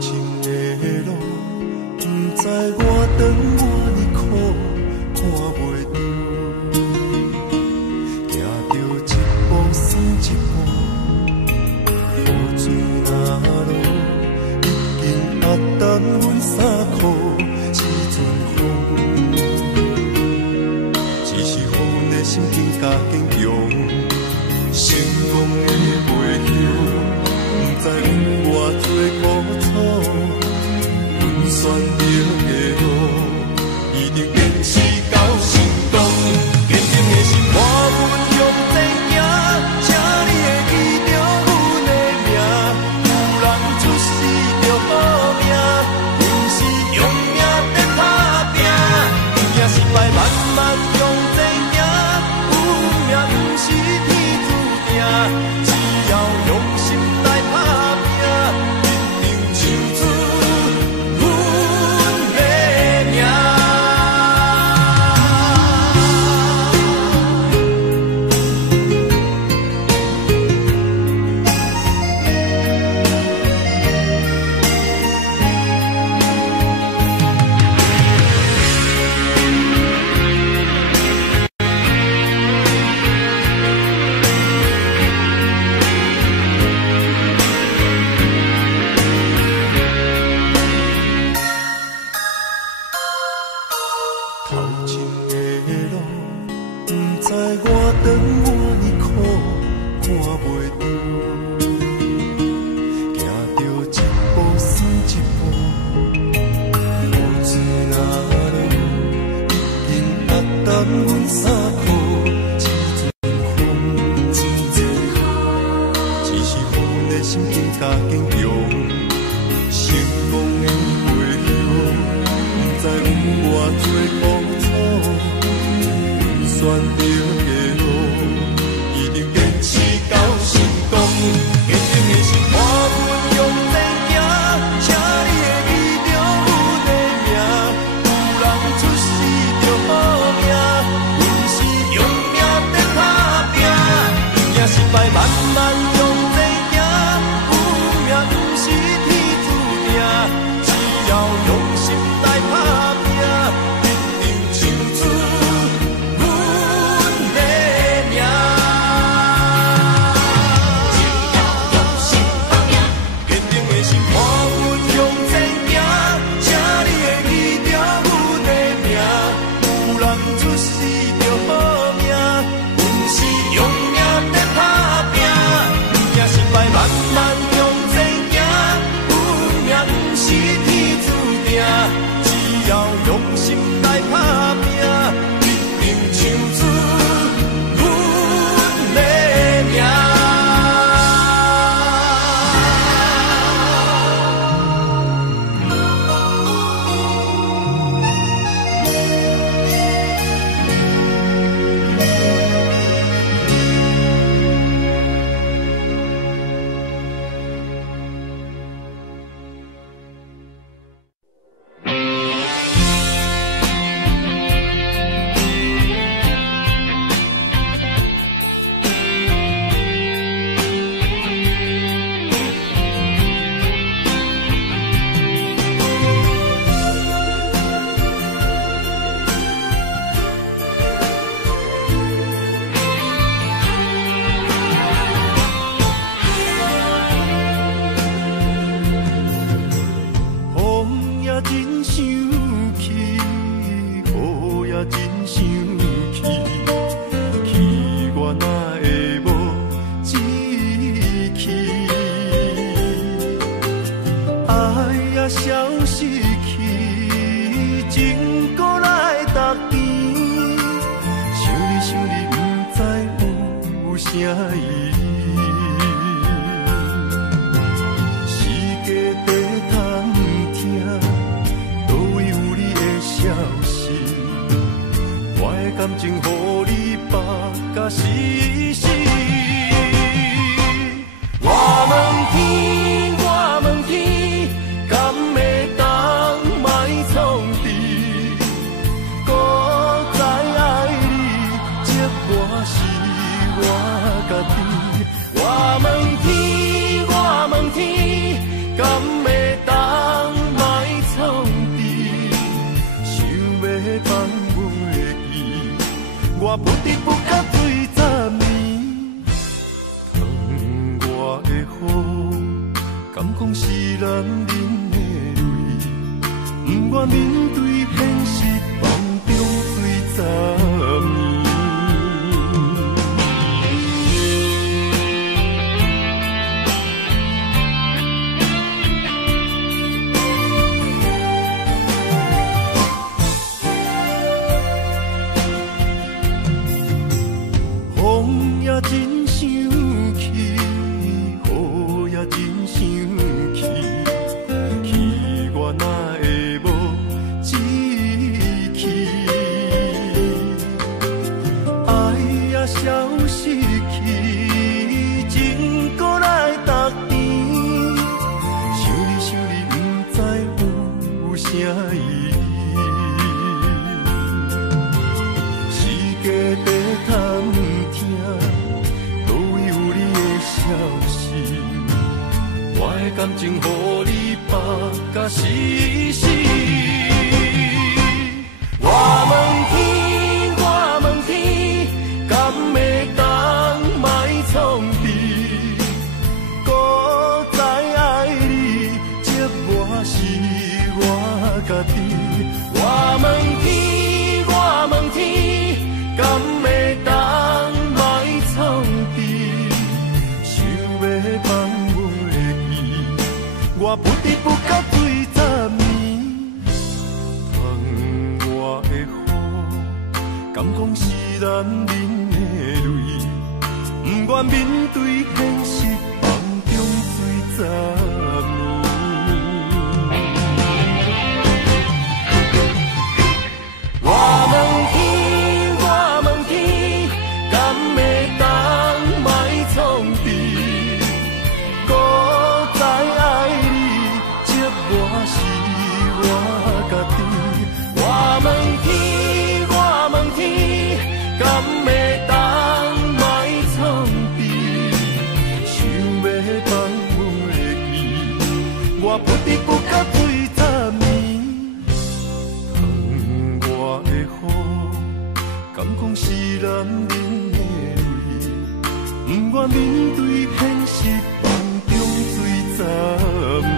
前的路，不知我长我呢苦，看袂着，行着一步算一步，雨水若落，已经压淡阮衫裤，时阵风，只是予阮的心更加坚强。成功的背后，不知有偌多苦楚。阮选择的路，一定坚持到成功。坚定的心，看阮向前行，请你会记着阮的名。有人出世着好命，阮是用命在打拼。不惊失败，慢慢向前行。有命不是天。只要用心来打拼，一定唱出阮的名。头前的路，不知我长我呢苦，看袂着，行着一步算一步，雨水若落，已经压淡阮衫裤，一阵风，只是予阮的心更加坚强。成功的背后，不知有偌多苦。选择的路，一定坚持到成功。坚定的心，看阮向前行，请你会记着阮的名。有人出世着好命，阮是用命在打拼。不惊失败，慢慢向前行。有命不是天注定，只要用心来打拼，一定唱出。用心来打拼，一定唱出阮的名。感情，予你绑甲死死。我问天，我问天，敢会当卖创治？搁再爱你，这我是我家己。不愿面对现实，梦中醉10年。风也真生气，雨也真生气，气我哪会无志气？爱也消失去，情搁来逐甜，想你不知有啥意义，世界在探听，倒位有你的消息，我的感情予你绑甲死死。我问天，我问天，敢会当莫创治？搁再爱你，折磨是我家己。我问天，我问天，敢会当莫创治？想要放袂记，我不得不到醉10年。窗外的雨，敢讲是男人的泪，不愿面对现实，梦中醉10年。我问天，我问天，敢会当莫创治？搁再爱你，折磨是我家己。我问天，我问天，敢会当莫创治？想要放袂记，我不得不到醉10年。窗外的雨，敢讲是男人的泪，不愿面对现实，梦中醉10年。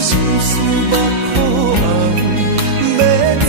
心事目眶红，要走。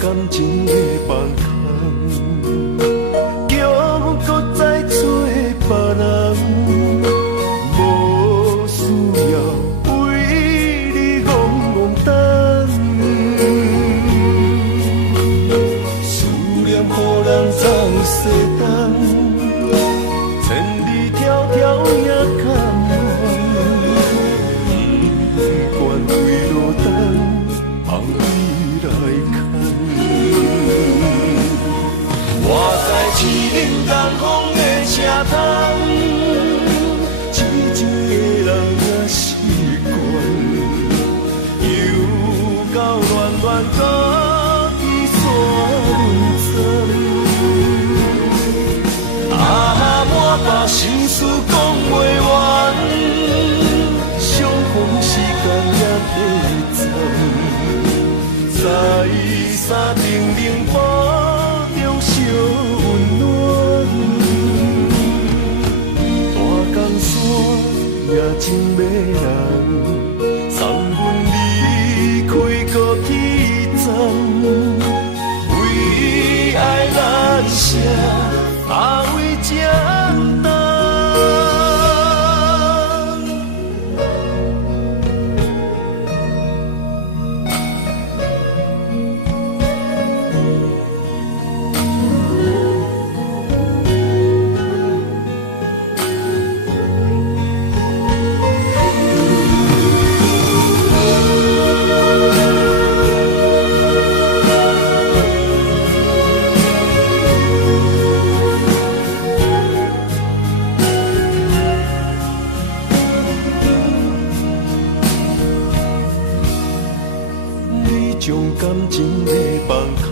感情的放空，叫我搁再做别人，无需要为你戆戆等。思念予人总西东，千里迢迢也甘愿，不管归路灯，红你来牵。我在市林东风的车窗，痴情的人也习惯，又到恋恋搁伊山轮转。啊，满腹心事讲袂完，相逢时间也短暂，在山顶冷波中烧温暖。大江山也真迷人，送阮离开高铁站，为爱难舍。啊，为这等，将感情的放空，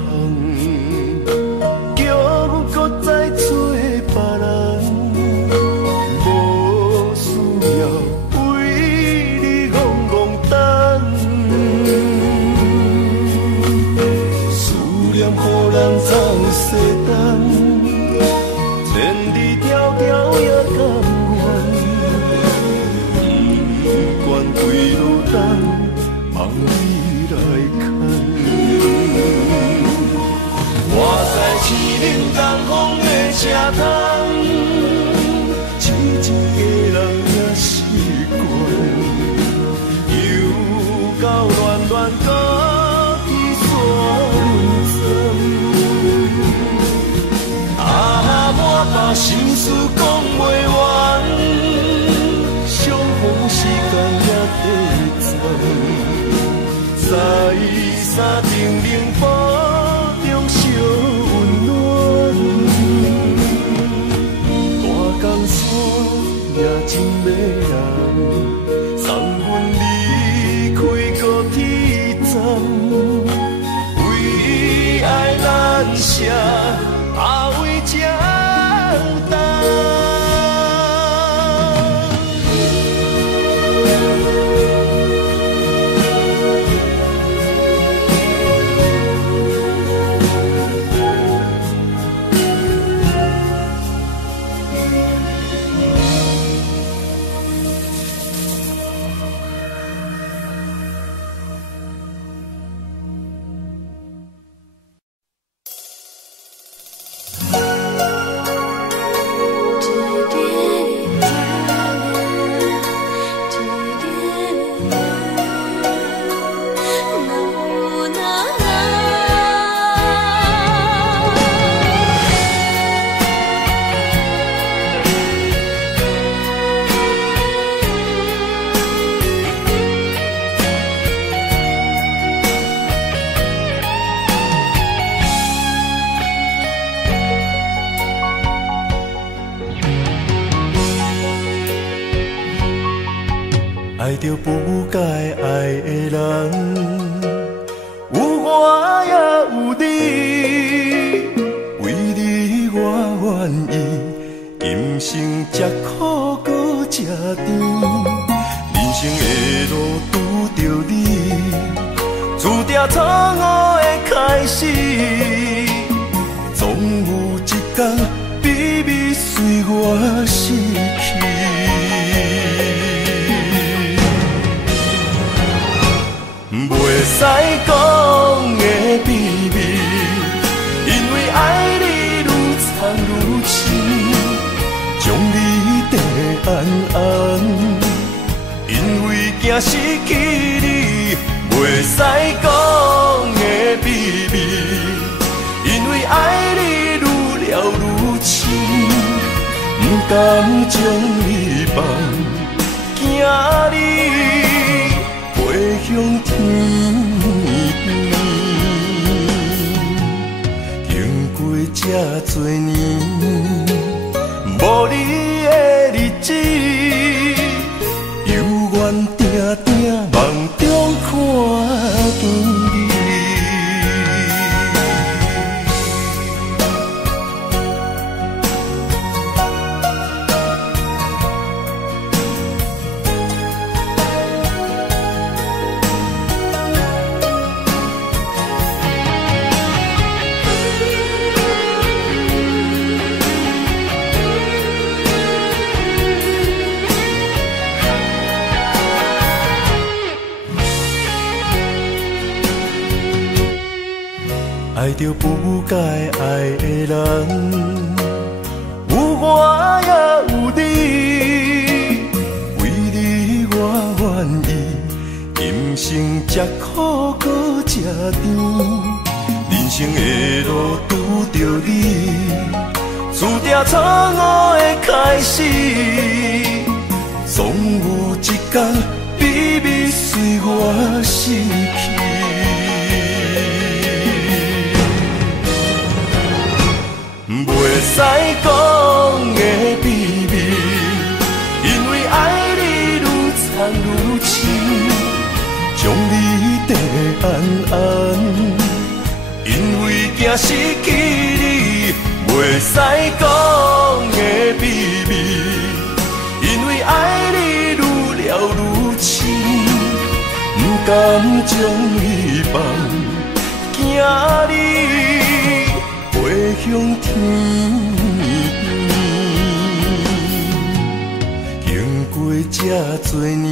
叫我搁再做别人，无需要为你戆戆等。思念予人总西东，千里迢迢也甘愿，不管归路灯，望你来牵。我在市林东风的车窗，痴情的人也习惯，又到恋恋搁伊山轮转。啊，满腹心事讲袂完，相逢时间也短暂。在山顶冷波中烧温暖，大江山也真迷人，送阮离开高铁站，为爱难舍，啊，为这等。爱着不该爱的人，有我也有你，为你我愿意，今生吃苦搁吃甜，人生的路拄着你，注定错误的开始，总有一天秘密随我逝去。袂使讲的秘密，惊失去你，袂使讲的秘密，因为爱你愈了愈深，不甘将你放，惊你飞向天。经过这多年，无你的日子，犹原定定梦中看见你。爱着不该爱的人，有我也有你，为你我愿意，今生吃苦搁吃甜，人生的路拄着你，注定错误的开始，总有一天秘密随我失去。袂使讲的秘密，因为爱你愈藏愈深，将你地安安，因为惊失去你。袂使讲的秘密，因为爱你愈了愈深，不甘将你放，惊你飞向天，经过这多年，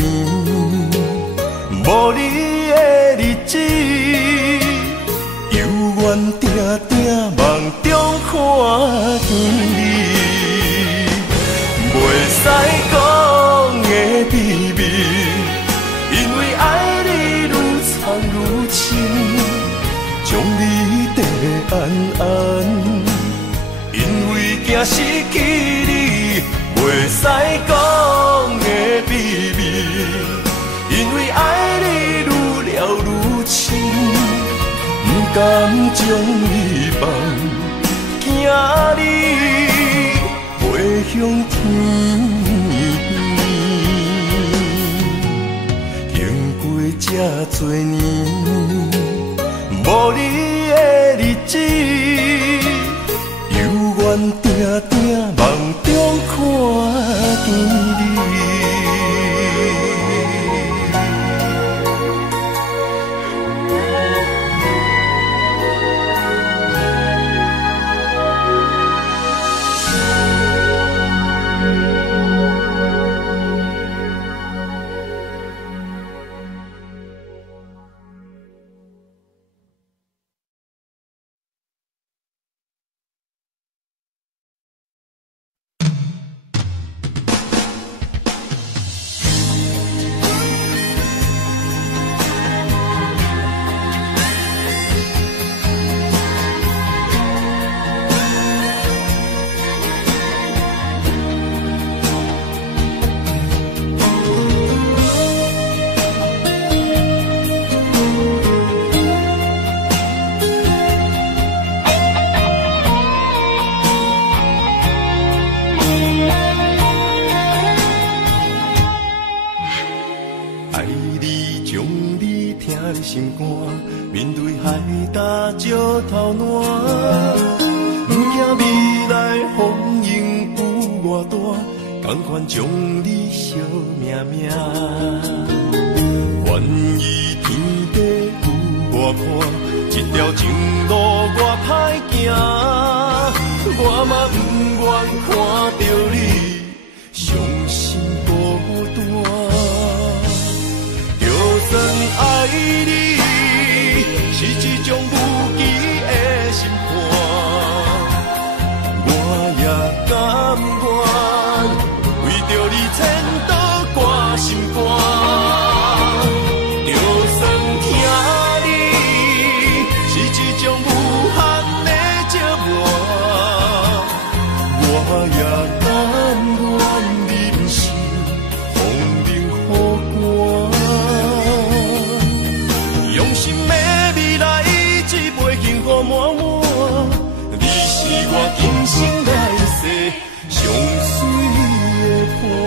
无你的日子，犹原定定梦中看见你。袂使讲的秘密，因为爱你愈藏愈深，将你地安安，因为惊失去你。袂使讲的秘密，因为爱你愈了愈深，不甘将你放，惊你飞向天。经过这多年，无你的日子，犹原定定梦中看见你。心肝，面对海大石头烂，不惊未来风雨有偌大，同款将你惜命命。愿意天地有我看，这条情路我歹行，我嘛不愿看到你伤心孤单。就算爱你是一种无期的心肝，我也甘愿为着你千刀挂心肝。福满满，你是我今生来世上水的伴。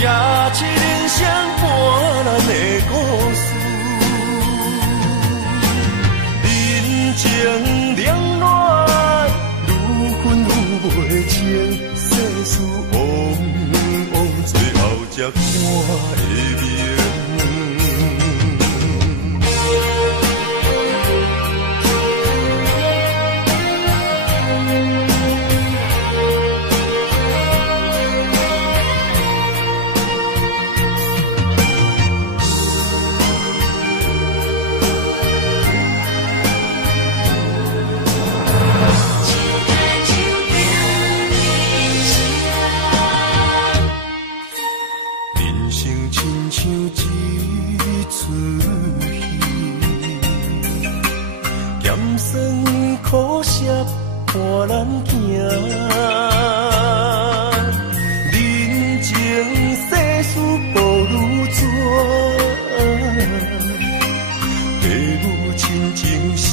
也请人声伴咱的故事。人情冷暖，愈分愈袂清，世事往往最后才看会明。苦涩伴咱行，人情世事无如纸，父母亲情辛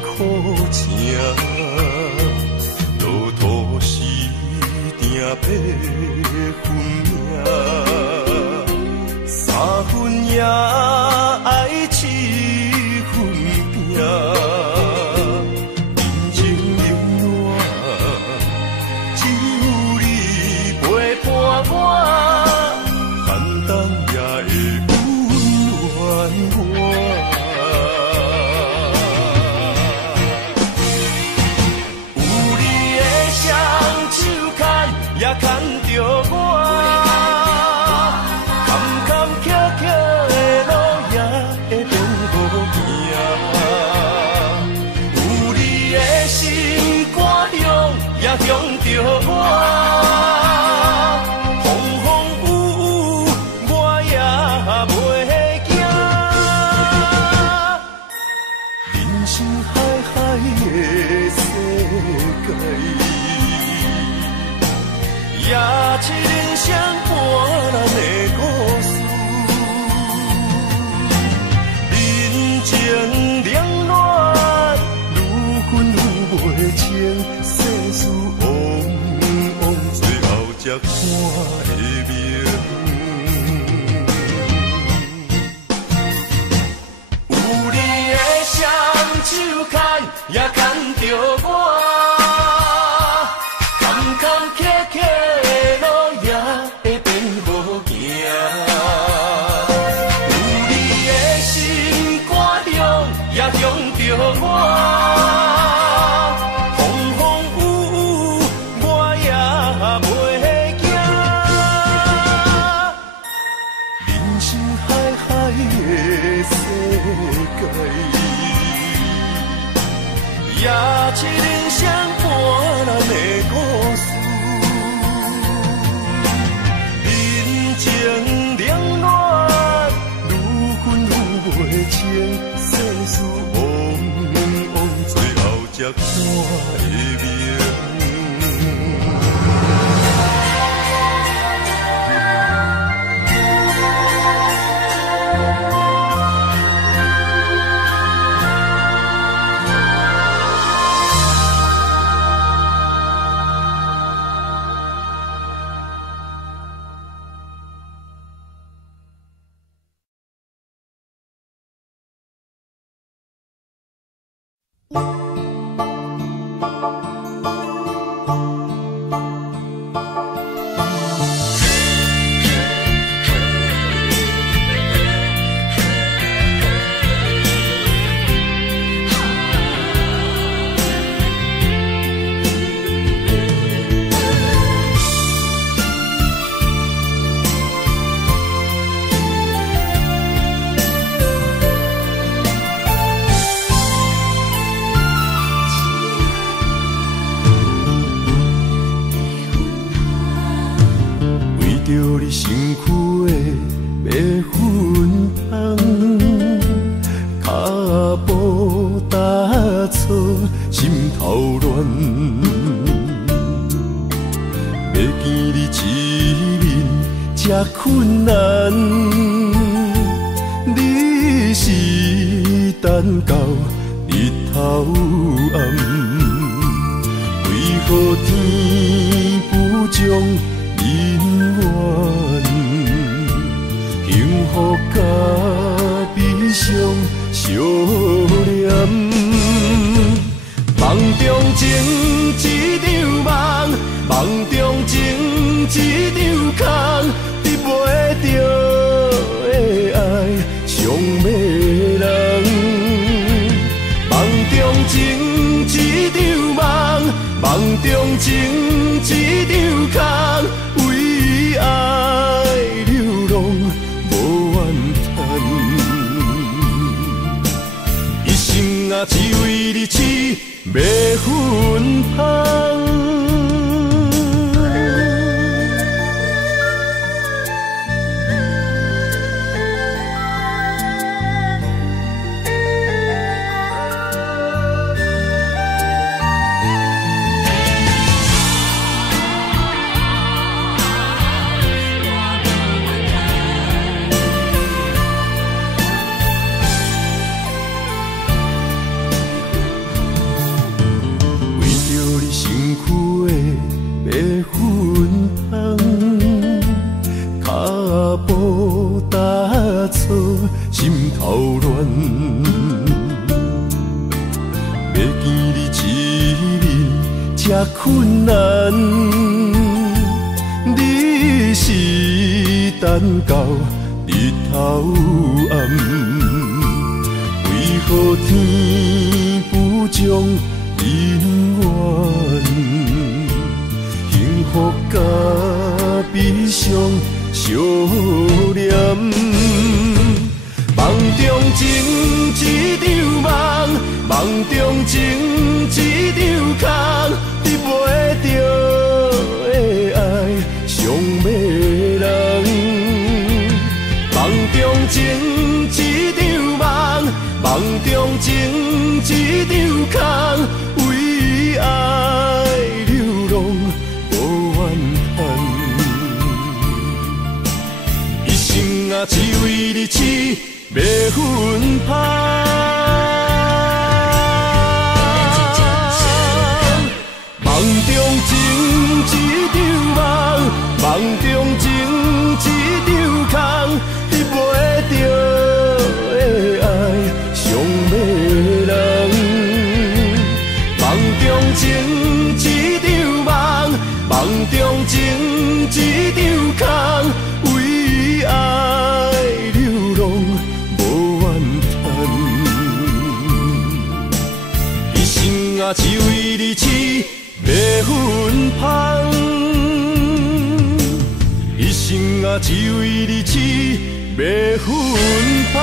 苦情，路途时定配分命，三分也爱七分拼。才看会明，有你的双手牵，也牵着我，坎坎坷坷的路也会变好行。有你的心肝中，也中着我。也是人生伴咱的故事，人情冷暖，愈分愈袂清，世事往往最后才看会明。困难，你是等到日头暗，为何天不将人怨？福甲悲伤相连，梦中情一场梦，梦中情一场空，得袂着的爱上迷人。梦中情一场梦，梦中情一场空，为爱流浪无怨叹。一生啊，只为你痴，袂分芳。心头乱，要见你一面这困难，你是等到日头暗，为何天不将人缘？幸福甲悲伤相连。梦中情一场梦，梦中情一场空，得袂着的爱上迷人。梦中情一场梦，梦中情一场空，为爱流浪无怨叹。一生啊，只为你痴，袂分芳。梦中情一场梦，梦中情一场空，得袂着的爱上迷人。梦中情一场梦，梦中情一场空，为爱流浪无怨叹。一生啊，只为你痴，袂分芳。一生啊，只为你痴，袂分芳。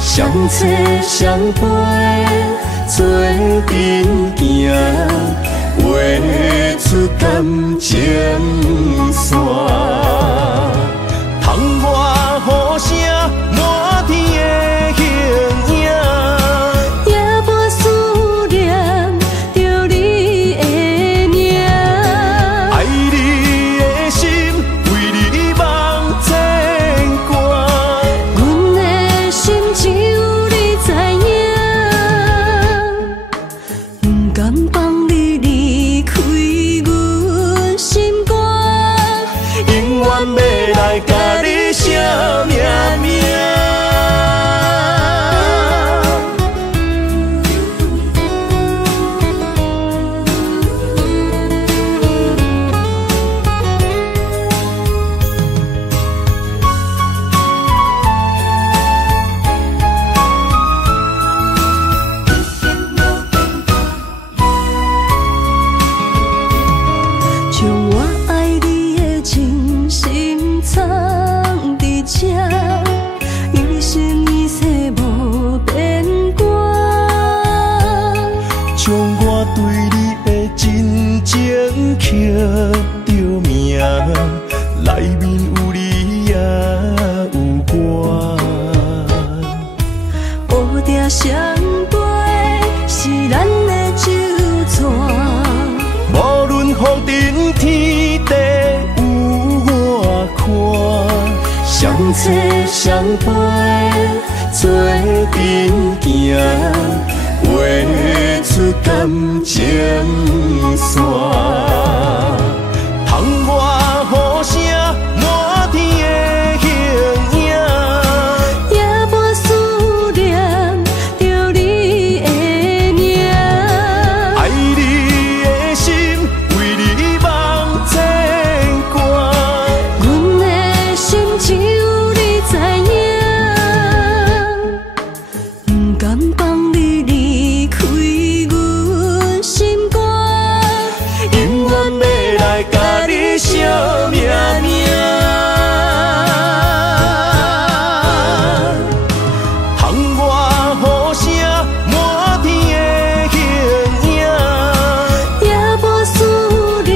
相找相陪，做阵行，画出感情线。窗外雨声，满天的形影，夜半思念着你的名。爱你的心，为你梦牵挂。阮的心只有你知影，不甘放你离开阮。着名，内面有你也有我。乌蝶双飞是咱的酒泉，无论风尘天地有我看，相切相陪做阵行，画出感情线。窗外雨声满天的形影，夜半思念着你的名。爱你的心为你梦牵挂，阮的心只有你知影，不甘放你离开阮心肝，永远要来甲你惜命命。窗外雨声满天的形影，夜半思念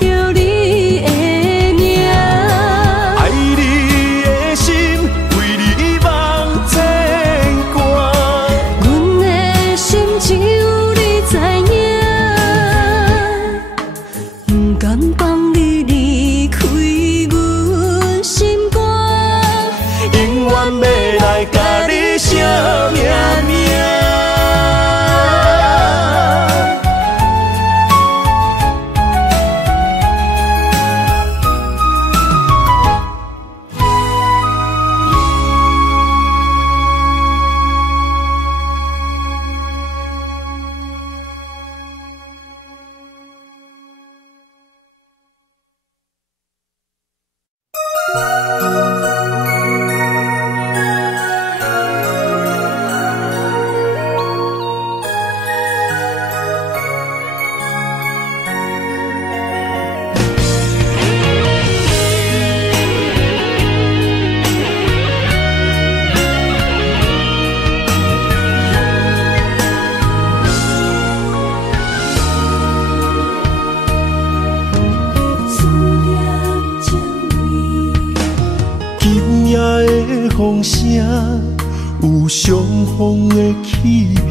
着你的名。爱你的心为你梦牵挂，阮的心只有你知影，不甘放你离开阮心肝，永远要来甲你惜命命。今夜的风声有相逢的气味，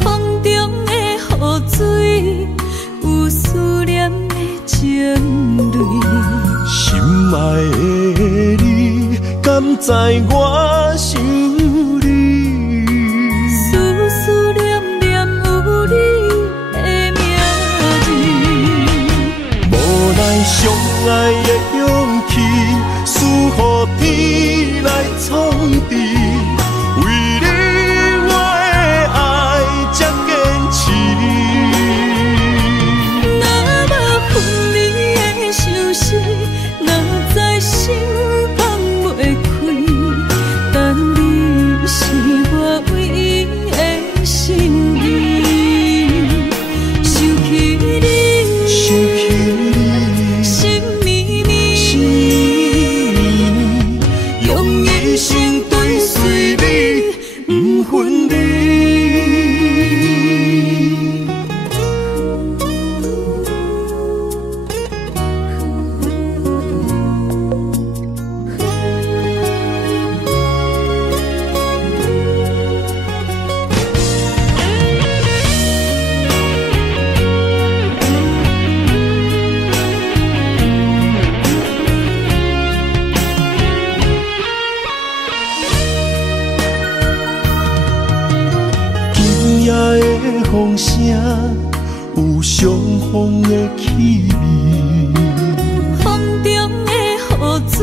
风中的雨水有思念的情泪，心爱的你，敢知我想你？思念念有你的名字，无奈相爱的勇气，输予天来创治。为你我的爱才坚持。若无分离的相思，若在心放袂开，但你是我唯一的心意。想起你，心绵绵，用一生追随你，不分离。今夜的风声有相逢的气味，风中的雨水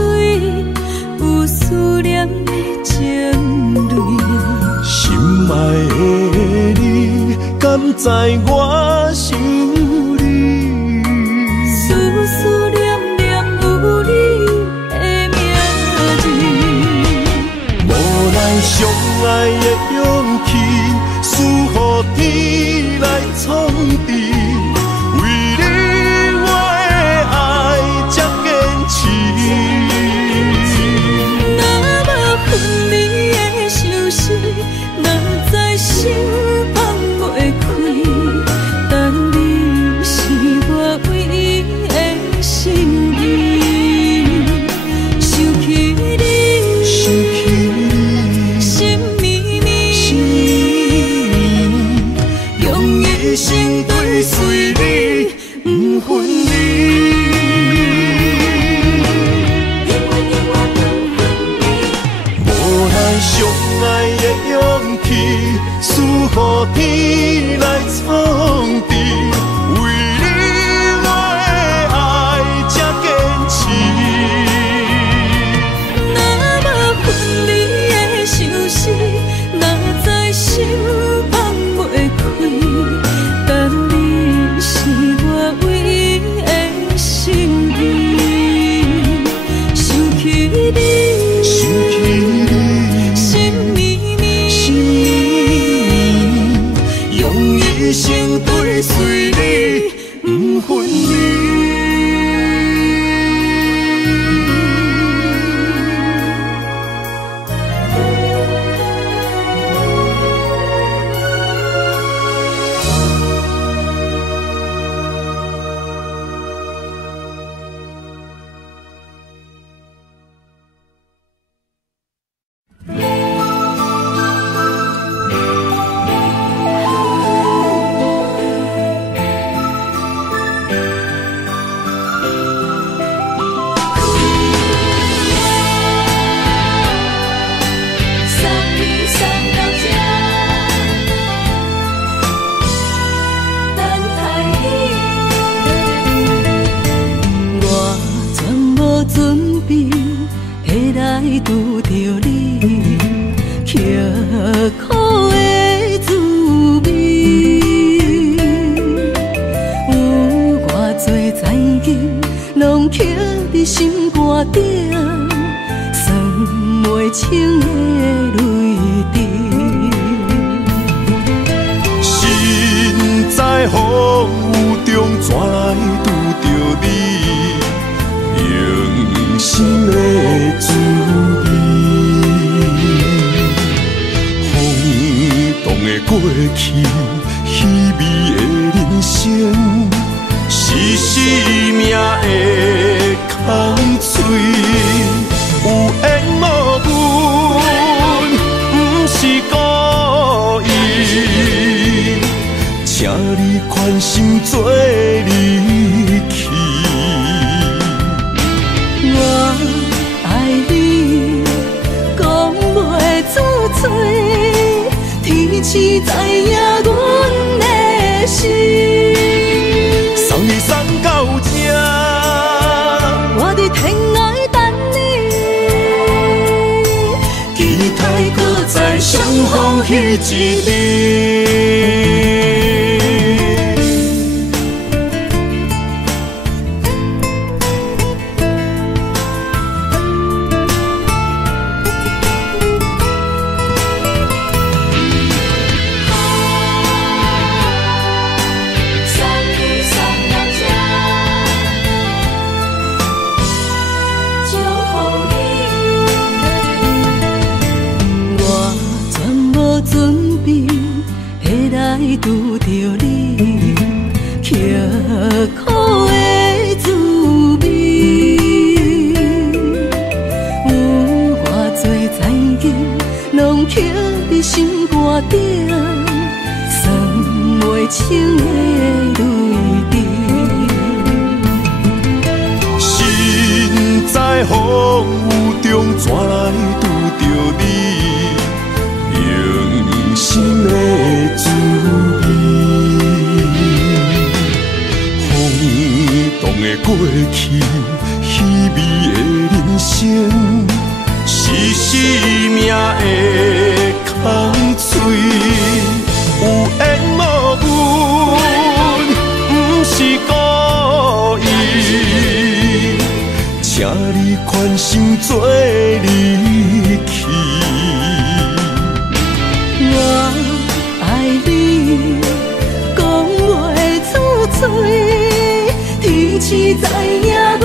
有思念的情泪，心爱的你，敢知我想你？思念念有你的名字，无奈相爱的勇气，输予天来创治。为你我的爱才坚持。若无分离的相思，若在心放袂开，但你分离。无咱相爱的勇气，赐予天来创治。为你我的爱才坚持。若无分离的相思，哪知心放袂开。但你是我唯一的心意，想起你，心绵绵，用一生追随你，不分离。拄着你，刻苦的滋味，有偌多灾境，拢刻伫心肝顶，算袂清的泪滴。心在风雨中，怎来拄着你？用心的滋味，风动的过去，稀微的人生，是生命的空嘴，有缘无分，不是故意，请你宽心做离去。我爱你，讲袂出嘴，天赐知影阮的心。送你送到这，我伫天涯等你，期待搁再相逢彼一日。拄着你，刻苦的滋味，有偌多灾境，拢刻伫心肝顶，算袂清的泪滴。心在风雨中，怎来拄着你？用心的滋味，风动的过去，稀微的人生，是生命的空嘴，有缘无分，不是故意，请你宽心做离去。我爱你，讲袂出嘴，天赐知影阮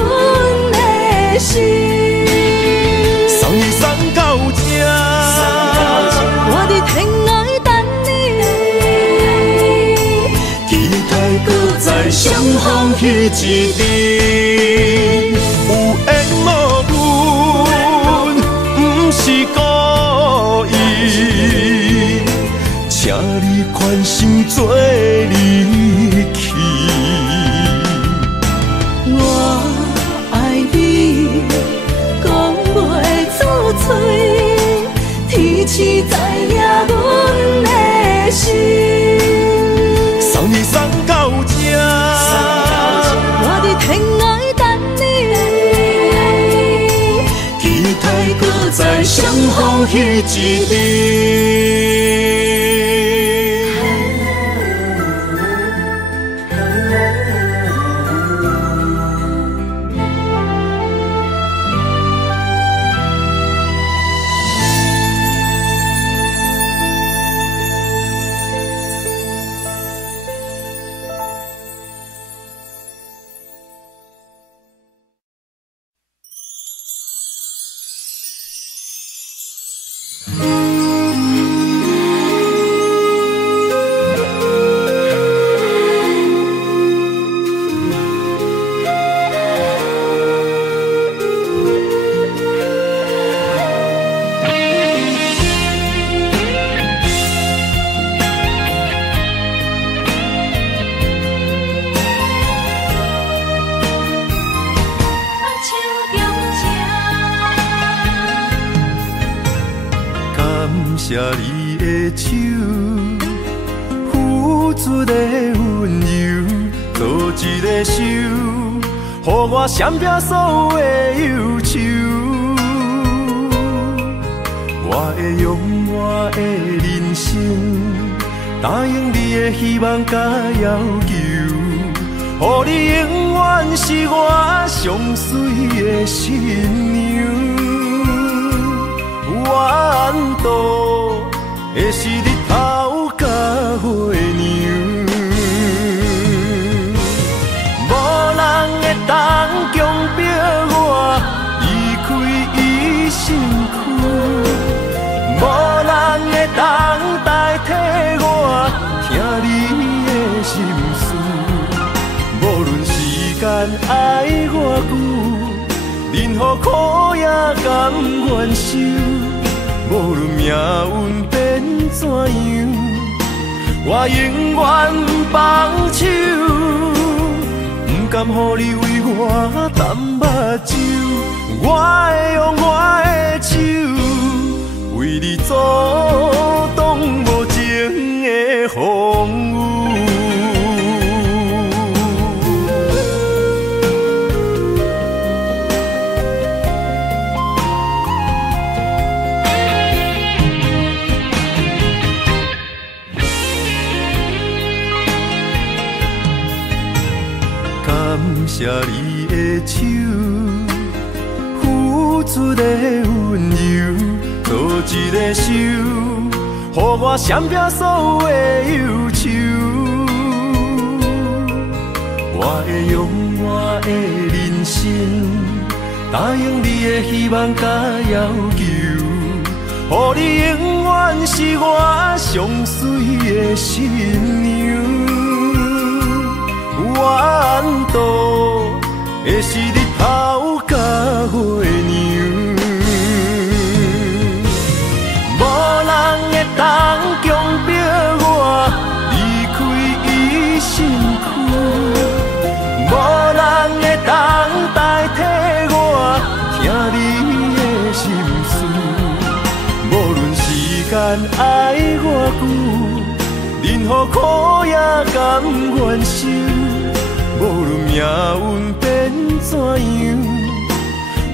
的心。送你送到这，我伫天涯等你，期待搁再相逢彼一日。有缘无分，不是故意，请你宽心做离去。相逢彼一日。谢你的手，付出的温柔，做一个手，予我闪避所有的忧愁。我会用我的人生，答应你的希望甲要求，予你永远是我上水的新娘。缘途会是日头甲月亮，无人会当强迫我离开伊身躯，无人会当代替我听你的心事。无论时间爱我久，任何苦也甘愿受。无论命运变怎样，我永远放手，不甘予你为我淡目睭。我会用我的手，为你阻挡无情的风雨。感谢你的手，付出的温柔，做一个手，予我闪避所有的忧愁。我会用我的人生，答应你的希望甲要求，予你永远是我上水的新娘。缘途会是日头甲月亮，无人会当强迫我离开伊身躯，无人会当代替我听你的心事。无论时间爱我久，任何苦也甘愿受。无论命运变怎样，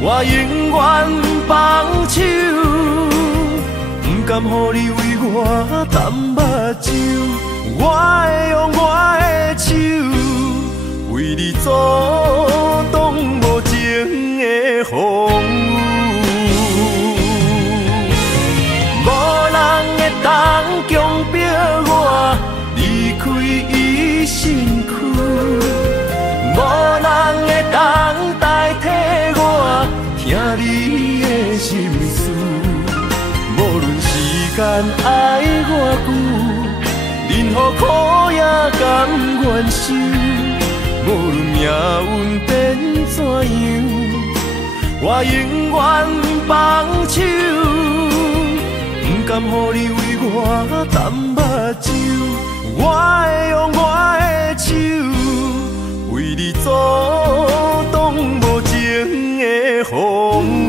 我永远放手，不甘予你为我淡目睭。我会用我的手，为你阻挡无情的风雨。无人会当强迫我离开伊身躯。无人会当代替我听你的心事。无论时间爱我久，任何苦也甘愿受。无论命运变怎样，我永远放手，不甘予你为我淡目睭。我会用我的手，为你阻挡无情的风雨。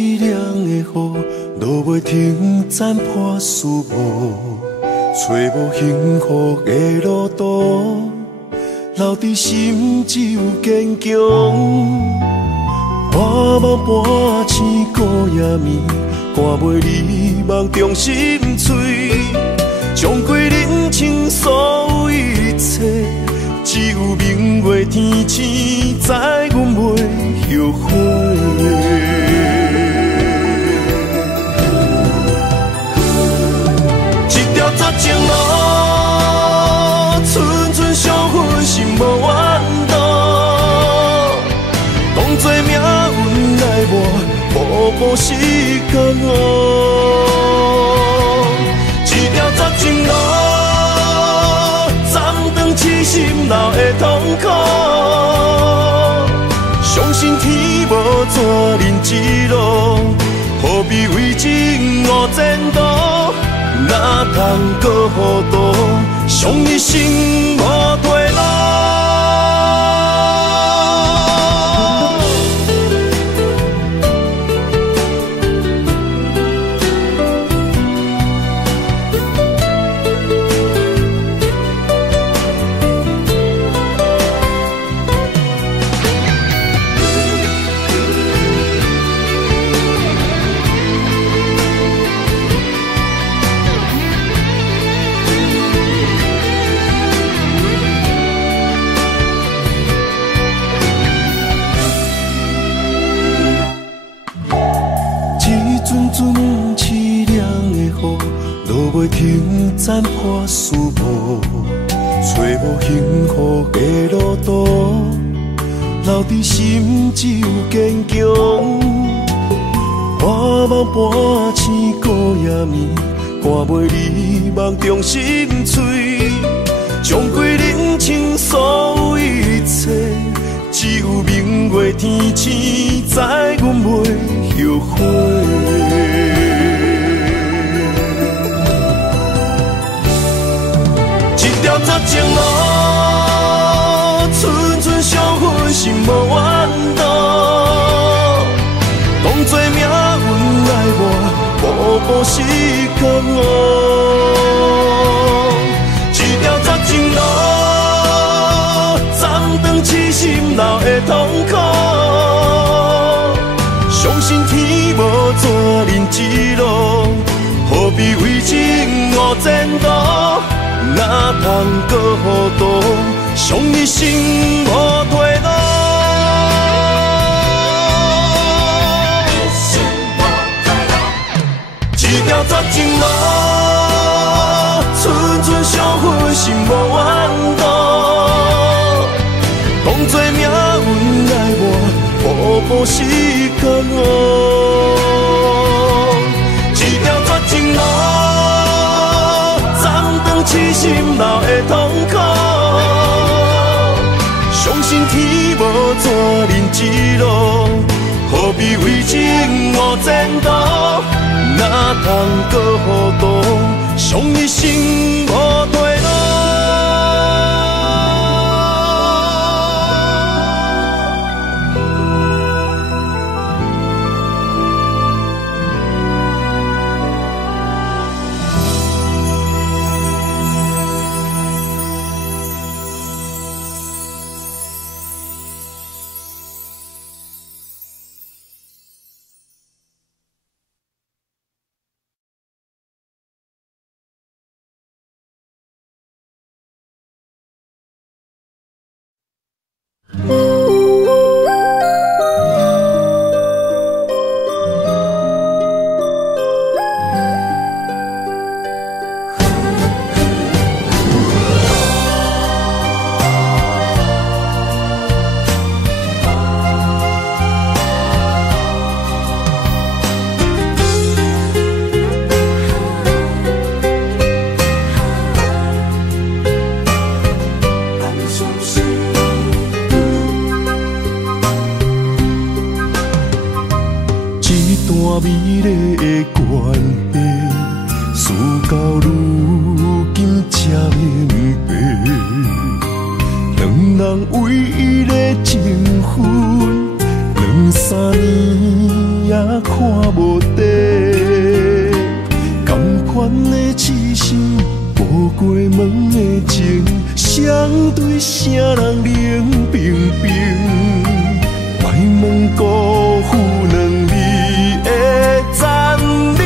凄凉的雨，落袂停，斩破思无，找无幸福的路途，留伫心只有坚强。半梦半醒孤夜眠，赶袂离梦中心碎，将归人生所有一切，只有明月天星知阮袂后悔。一条绝情路，寸寸伤痕心无怨妒，当作命运来磨，步步是甘哦。一条绝情路，斩断痴心流的痛苦，相信天无绝人之路，何必为情误前途？哪通搁糊涂，伤一生无退路。袂停，斩破思无，找无幸福的路途，留伫心只有坚强。半梦半醒孤夜眠，赶袂离梦中心碎，将归人生所有一切，只有明月天星知阮袂后悔。绝情路，寸寸伤痕心无怨妒，当作命运来磨，步步是甘哦。一条绝情路，斩断痴心流的痛苦，相信天无绝人之路，何必为情误前途？哪通搁糊涂，伤一生无退路。一条绝情路，寸寸伤痕心无怨妒，当作命运来磨，步步是甘哦。一条绝情路，痴心流的痛苦，相信天无绝人之路，何必为情误前途？哪通搁糊涂，伤一生无退路。美丽的关系，事到如今才明白，两人为伊的情分，2、3年也看看无底。同款的痴心，无过门的情，相对啥人冷冰冰？莫问辜负两字的残忍，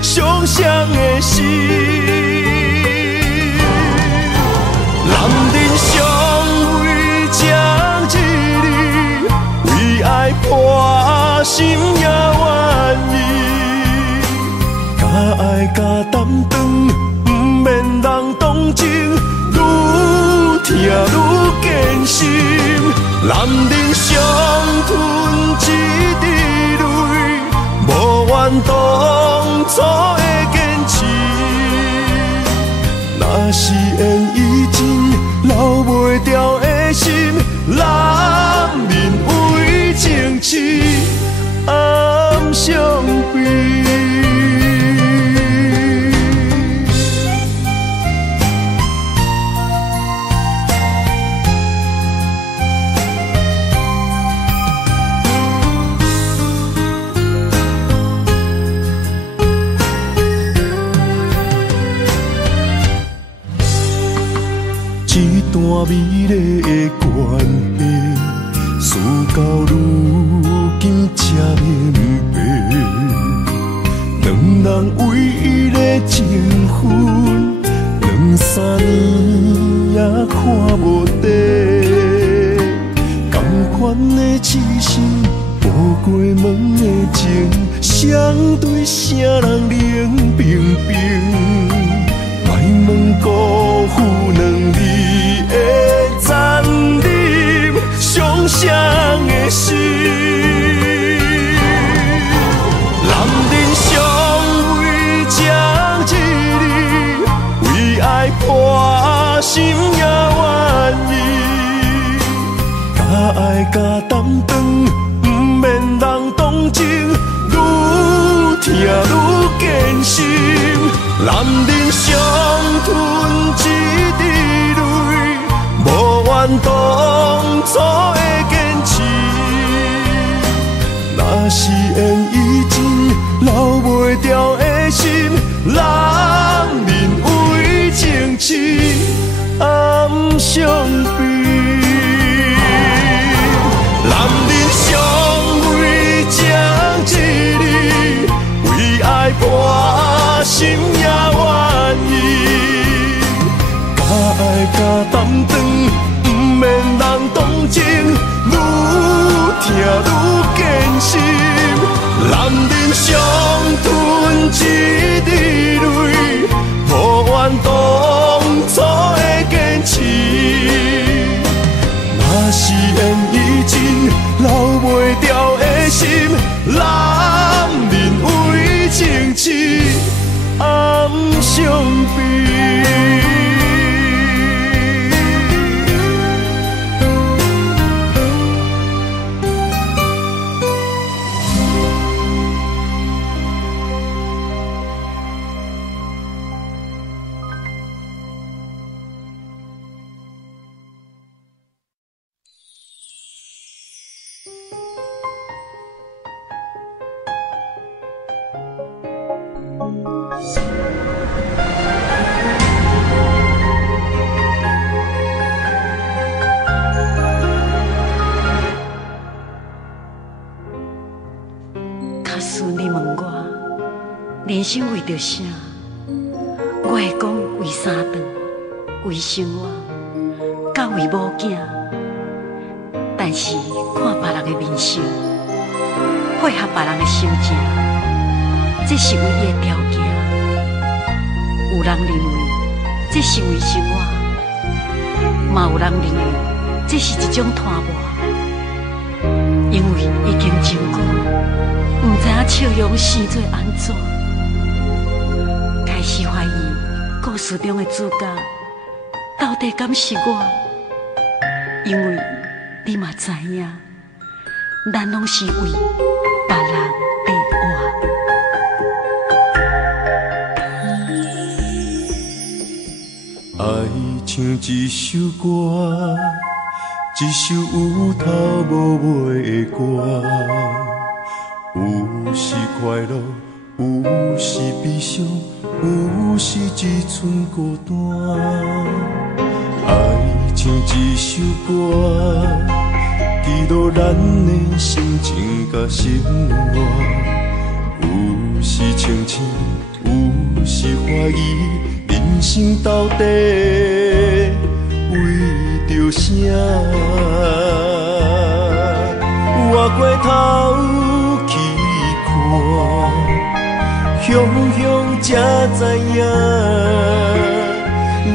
伤谁的心？男人尚为情一字，为爱破心也愿意，假爱假担当，不免人同情，愈听愈艰辛。男人伤吞一滴泪，无怨当初的坚持。若是缘已尽，留袂住的心，男人为情痴，暗伤悲。一段美丽的关系，事到如今才明白，两人唯一的情分，2、3年也看无底。同款的痴心，无过门的情，相对啥人冷冰冰？莫问辜负两字的残忍，伤谁的心？男人尚为情一字，为爱破心也愿意，假爱假担当，不免人同情，愈听愈艰辛。男人伤吞一滴泪，无怨当初的坚持。若是缘已尽，留袂住的心，男人为情痴，暗伤悲。男人尚为情一字，为爱破心也愿意，假爱假担当，不免人同情，愈听愈艰辛。男人伤吞一滴泪，无怨当初的坚持。若是缘已尽，留袂住的心，男人为情痴，暗伤悲。人生为着啥？我会讲为三顿，为生活，甲为某囝。但是看别人的面相，配合别人的心情，这是唯一的条件。有人认为这是为生活，嘛有人认为这是一种拖磨。因为已经真久，唔知影笑容生做安怎。开始怀疑故事中的主角到底敢是我，因为你嘛知影，咱拢是为别人在活。爱像一首歌，一首有头无尾的歌，有时快乐，有时悲伤，有时只剩孤单。爱像一首歌，记录咱的心情甲生活。有时清醒，有时怀疑，人生到底为着啥？我过头去看，雄雄才知影，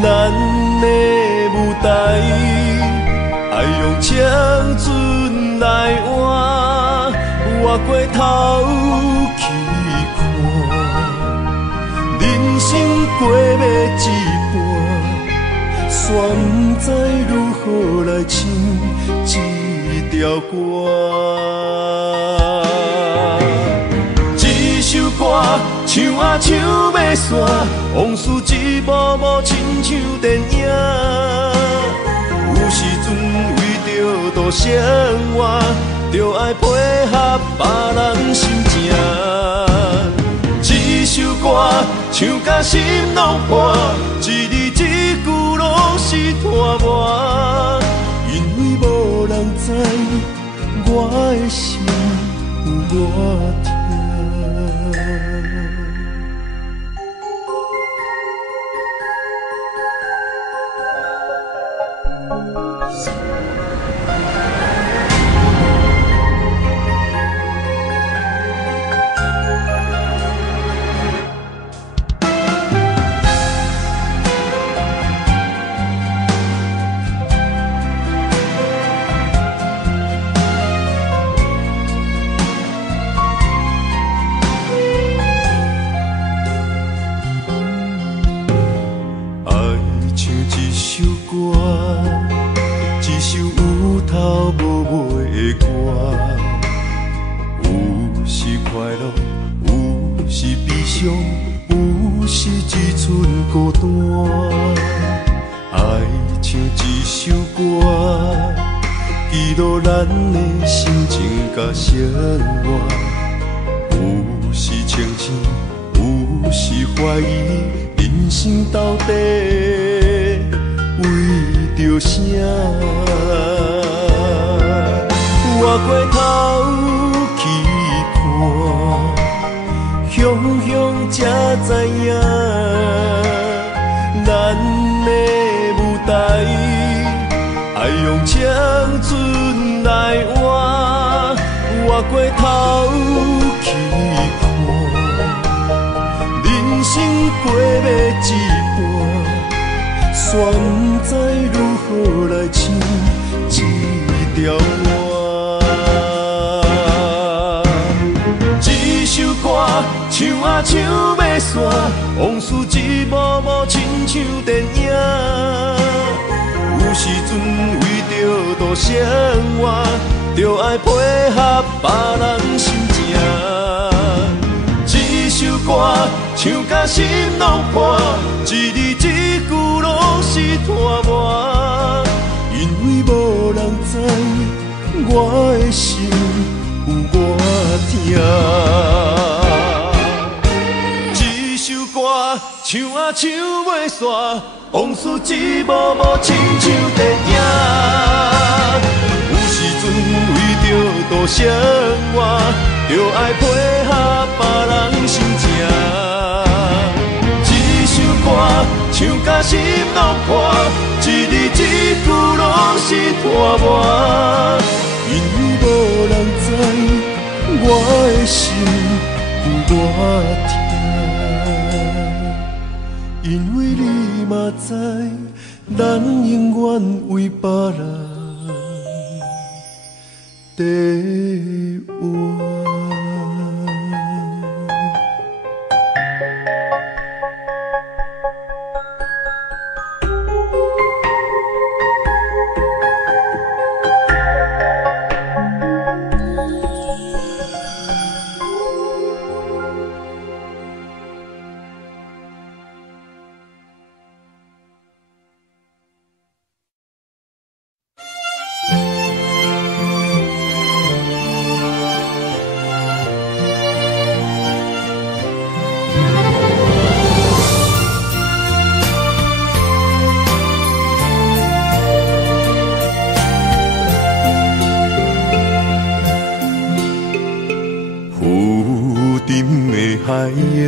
咱的舞台爱用青春来换。我过头去看，人生过要一半，煞不知如何来唱这条歌。一首歌唱啊唱要散，往事一幕幕亲像电影。有时阵为着度生活，就爱配合别人心情。一首歌唱甲心拢破，一字一句拢是拖磨。因为无人知我的心有偌痛。有时只剩孤单，爱像一首歌，记录咱的心情甲生活。有时清醒，有时怀疑，人生到底为着啥？我过头去看，雄雄才知影，咱的舞台爱用青春来换。我过头去看，人生过要一半，煞不知如何来唱这条歌。一首歌唱啊唱要散，往事一幕幕亲像电影。有时阵为着度生活，就爱配合别人心情。一首歌唱甲心拢破，一字一句拢是拖磨。因为无人知我的心有偌痛。一首歌唱啊唱袂煞，往事一幕幕亲像电影。有时阵为着度生活，就爱配合别人心情。一首歌唱甲心拢破，一字一句拢是拖磨。因为无人知我的心有偌痛。因为你嘛知，咱永远为别人地活。的海洋，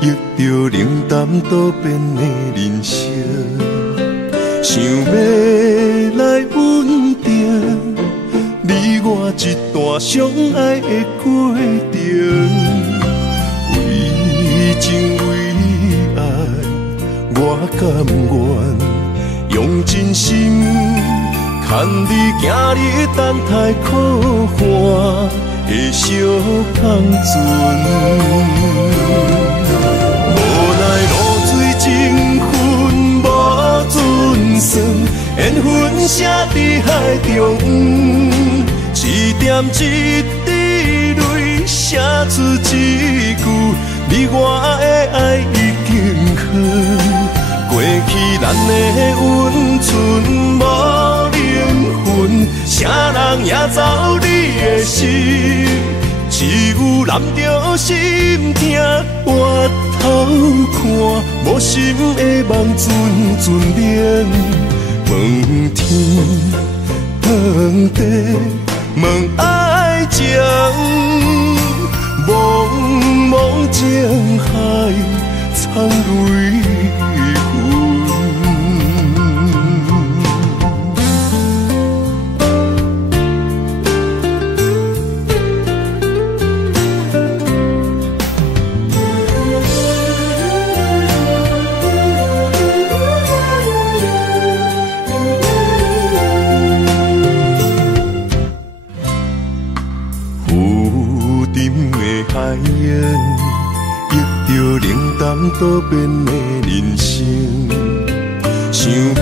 遇着冷淡多变的人生，想要来稳定，你我一段相爱的过程。为情为爱，我甘愿用真心，牵你行你等待可汗的小港船。无奈露水情分无准算，缘分写伫海中，一点一滴泪写出一句。你我的爱已经远，过去咱的温存无灵魂，啥人也走你的心，只有揽着心痛，回头看，无心的梦阵阵冷，问天问地问爱情。茫茫江海，苍泪痕。海洋遇着冷淡多变的人生，想要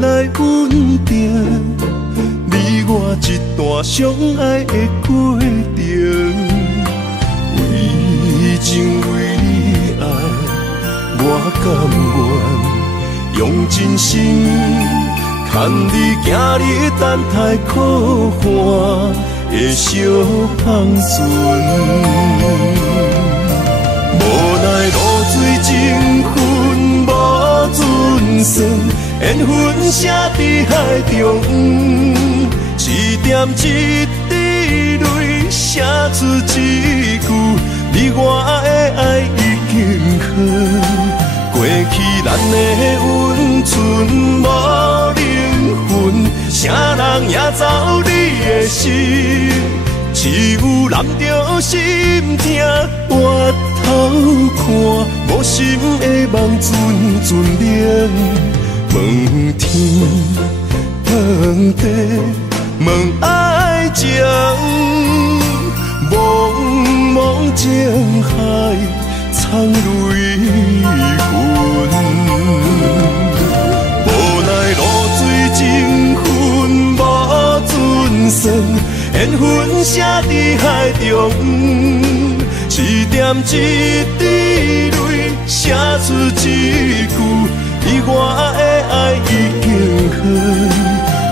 来稳定，你我一段相爱的过程。为情为爱，我甘愿用真心，牵你行你等待可汗的小港船。无奈露水情分无准算，缘分写伫海中，一点一滴泪写出一句，你我的爱已经远，过去咱的温存无灵魂，啥人也走你的心，只有揽着心痛，回头看，无心的梦阵阵冷，问天问地问爱情，茫茫江海，苍泪痕。无奈露水情分无准算，缘分写伫海中，一点一滴泪写出一句，你我的爱已经远，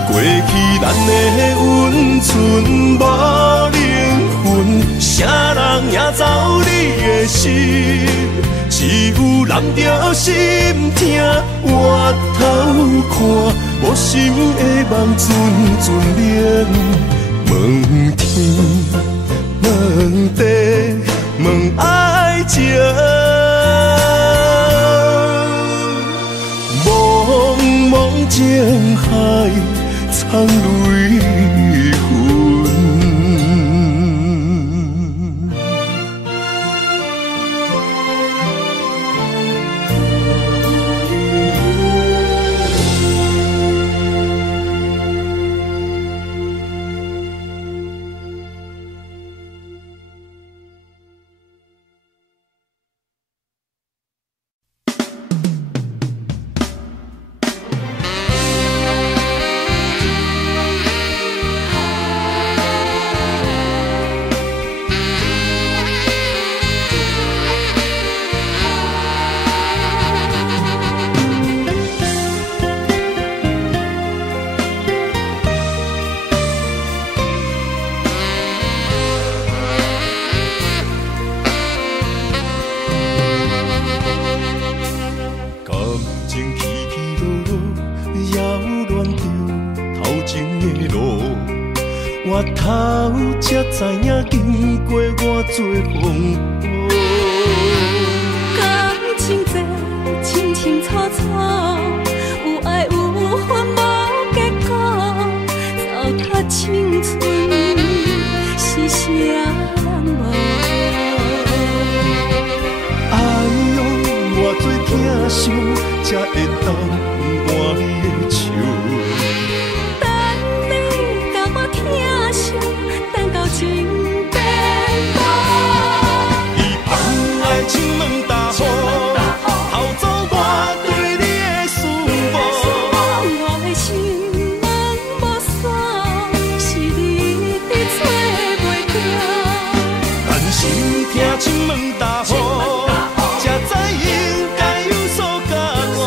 过去咱的温存无灵魂，啥人也走你的心，只有揽着心痛，回头看，无心的梦阵阵冷，问天问地问爱情，茫茫江海，苍泪痕。头才知影，经过偌多风波。感情这清清楚楚，有爱有恨无结果，糟蹋青春是啥人无？哎呦，偌多疼伤，才会当换你的手。等你甲我疼惜，等到情变薄。伊放爱情问大雨，偷走我对你的思慕。我的心门无锁，是你伫找袂到。但是听情问大雨，才知应该有所感悟。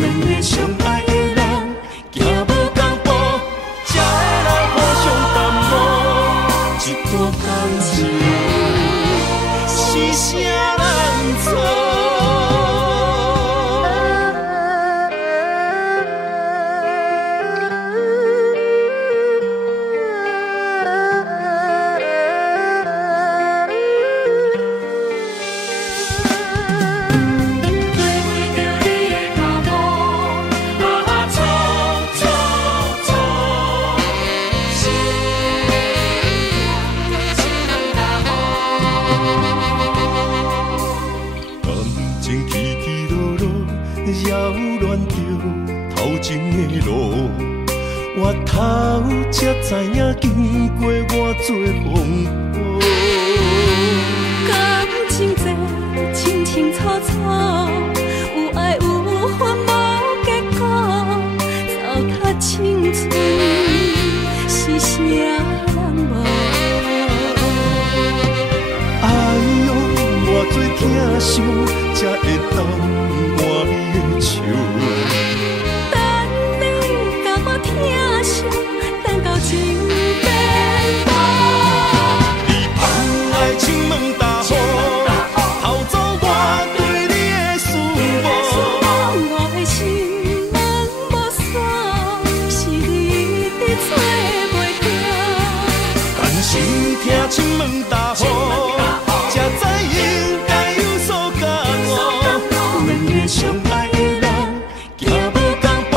两个相爱的人，行无同步，才会来互相淡薄。一段感情是啥人错？扰乱着头前的路，我头才知影，经过偌多风波。感情这清清楚楚，有爱有恨无结果，糟蹋青春是啥人无？哎呦，偌多疼伤，才会当换你的手。等你甲我疼惜，等到情变薄。你放爱情问大雨，偷走我对你的思慕。我的心门无锁，是你伫找袂到。但是听情问大雨，才知应该有所感悟。两个相爱的人，行无同步，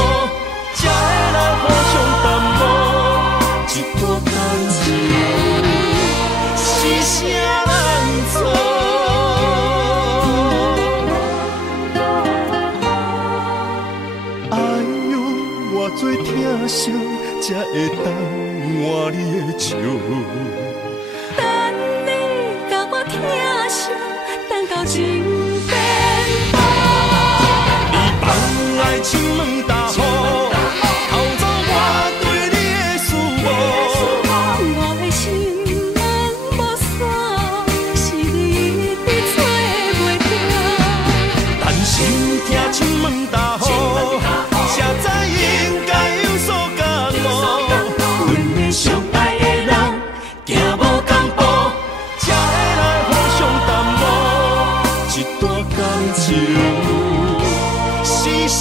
才会来互相淡薄。一段感情是啥人错？哎呦，偌多疼伤，才会当换你的手。等你甲我疼惜，等到情变薄。你放爱情问大雨，偷走我对你的思慕。我的心门无锁，是你伫找袂到。但是听情问大雨，才知应该有所感悟。两个相爱的人，行无同步，才会来互相淡薄。一段感情是啥